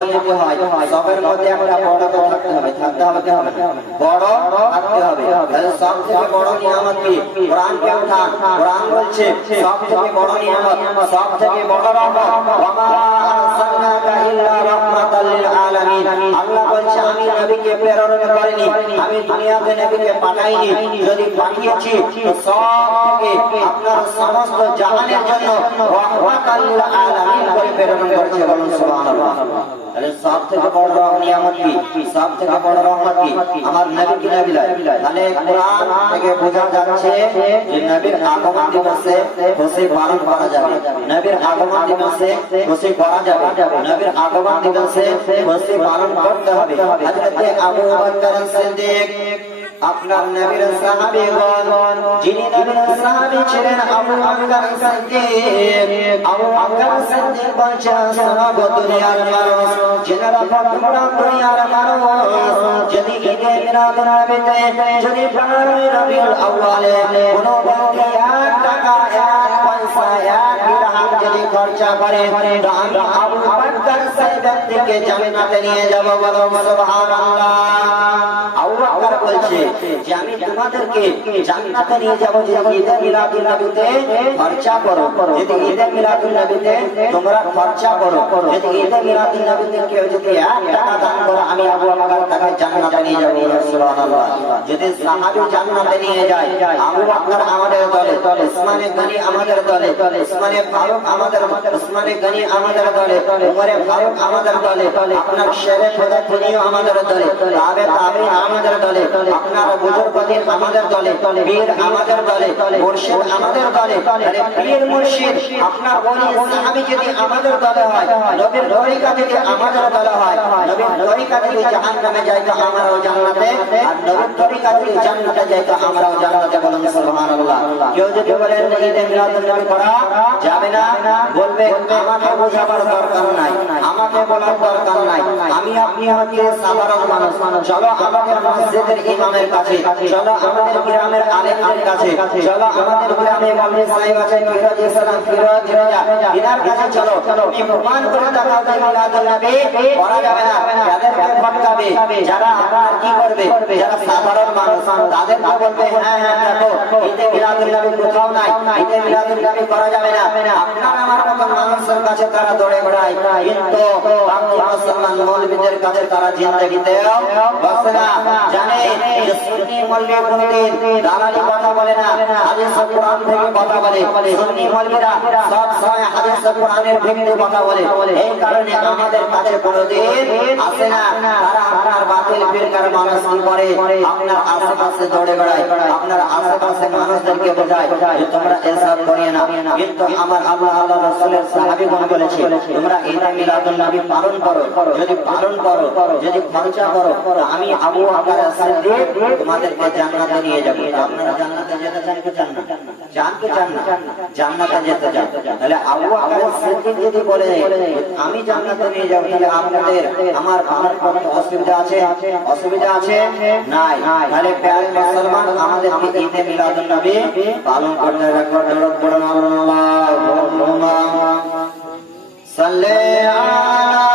যেতে হয় সবের মধ্যে একটা বড় তো থাকতে হবে কি হবে বড় থাকতে হবে। তাহলে সবথেকে বড় নিয়ামত কি? কোরআনকে উঠান। কোরআন বলছে সবথেকে বড় নিয়ামত, সবথেকে বড় রহমত, ওয়া মা আরসালনাকা ইল্লা রাহমাতাল লিল আলামিন। আল্লাহ বলছে আমি নবীকে প্রেরণ করিনি, আমি দুনিয়াতে নবীকে পাঠাইনি, যদি পাঠিয়েছি তো সবথেকে আপনার সমস্ত জাহানের জন্য রাহমাতাল লিল আলামিন করে প্রেরণ করেছে। বলুন সুবহানাল্লাহ। তাহলে সব থেকে বড় নিয়ামত কি? সব থেকে বড় রহমত কি? আমার নবী কি না বিলায়? তাহলে কোরআন থেকে বোঝা যাচ্ছে যে নবীর আগমন দিবসে খুশি পালন করা যাবে, নবীর আগমন দিবসে খুশি করা যাবে, নবীর আগমন দিবসে খুশি পালন করতে হবে। হযরত আবু বকর সিদ্দিক আপনার নবীর সাহাবীগণ, যিনি নবীর সাহাবী ছিলেন আবু বকর সিদ্দিক, আবু বকর সিদ্দিক বলছেন সমগ্র দুনিয়ার মানুষ জেনারা তোমরা দুনিয়ার মানুষ যদি ঈদে মিলাদুন নবীতে যদি 12 রবিউল আউয়ালে কোনো ব্যক্তি 1 টাকা 1 পয়সা 1 দিরহাম যদি খরচা করে তো আমি আবু বকর সেই ব্যক্তিকে জান্নাতে নিয়ে যাব। বলো সুবহানাল্লাহ। আবু বকর বলছে যে আমি তোমাদেরকে জান্নাতে নিয়ে যাব যদি ঈদে মিলাদুন নবীতে খরচা করো, যদি ঈদে মিলাদুন নবীতে তোমরা খরচা করো, যদি ঈদে মিলাদুন নবীতে কেউ যদি 1 টাকা দান করে আমি আবু বকর তাকে জান্নাতে নিয়ে যাব। সুবহানাল্লাহ। যদি সাহাবী জান্নাতে নিয়ে যায়, আবু বকর আমাদের দলে, উসমানে গনি আমাদের দলে, উসমানে ফারুক আমাদের, উসমানে গনি আমাদের দলে, উমরে ফারুক আমাদের দলে, আপনার শেরে খোদা খুনিও আমাদের দলে, তাবে তাবিঈন আমাদের দলে, আপনার বুজুর্গদের আমাদের দলে, পীর আমাদের দলে, মুর্শিদ আমাদের দলে। তাহলে পীর মুর্শিদ আপনার ওলি সাহাবী যদি আমাদের দলে হয়, নবীর তরিকা যদি আমাদের দলে হয়, নবীর তরিকা যদি জাহান্নামে যায় তো আমরাও জান্নাতে, আর নবীর তরিকা যদি জান্নাতে যায় তো আমরাও জান্নাতে। বলুন সুবহানাল্লাহ। কেউ যদি বলেন ঈদে মিলাদুন নবী করা যাবে না, বলবে আমাকে বোঝাবার দরকার নাই, আমাকে বলার দরকার নাই, আমি আপনি হচ্ছে সাধারণ মানুষ, চলো আমাদের মসজিদের ইমামের কাছে, চলো আমাদের গ্রামের আলেমদের কাছে, চলো আমাদের গ্রামে মাওলানা সাহেব আছেন ফিরোজ ইসলাম ফিরোজ রেজা, ইনার কাছে চলো, তুমি প্রমাণ করে দেখাও যে মিলাদুন নবী করা যাবে না। যাদেরকে ফটকাবে, যারা কি করবে, যারা সাধারণ মানুষ তাদেরকে বলবে হ্যাঁ হ্যাঁ দেখো ঈদে মিলাদুন নবী কোথাও নাই, ঈদে মিলাদুন নবী করা যাবে না। আপনার আমার মতো মানুষের কাছে তারা দৌড়ে বেড়ায়, কিন্তু বাকি মুসলমান মৌলবীদের কাছে তারা জিন্দেগিতেও বসে না। জানে যে সুন্নি মৌলবী কোনদিন দালালি কথা বলে না, হাদিস ও কোরআন থেকে কথা বলে। সুন্নি মৌলবীরা সব সময় হাদিস ও কোরআনের ভিত্তিতে কথা বলে, এই কারণে আমাদের কাছে কোনদিন আসে না। তারা আপনার বাতিল ফিরকার মানুষ কি করে, আপনার আশেপাশে দৌড়ে বেড়ায়, আপনার আশেপাশে মানুষদেরকে বোঝায় যে তোমরা এসব করিয়ে না। কিন্তু আমার আল্লাহ আল্লাহ রাসূলের সাহাবীগণ বলেছে তোমরা ঈদে মিলাদুন নবী পালন করো, যদি পালন করো, যদি খরচা করো তো আমি আবু বকর সিদ্দিক তোমাদেরকে জান্নাতে নিয়ে যাব। আপনারা জান্নাতে যেতে চান কি চান না? চান কি চান না? জান্নাতে যেতে চান। তাহলে আবু বকর সিদ্দিক যদি বলে আমি জান্নাতে নিয়ে যাব, তাহলে আপনাদের আমার পালন করতে অসুবিধা আছে? অসুবিধা আছে নাই। তাহলে প্যারে মুসলমান আমাদের ঈদে মিলাদুন নবী পালন করতে রাখবো। আল্লাহুম্মা সাল্লি আলা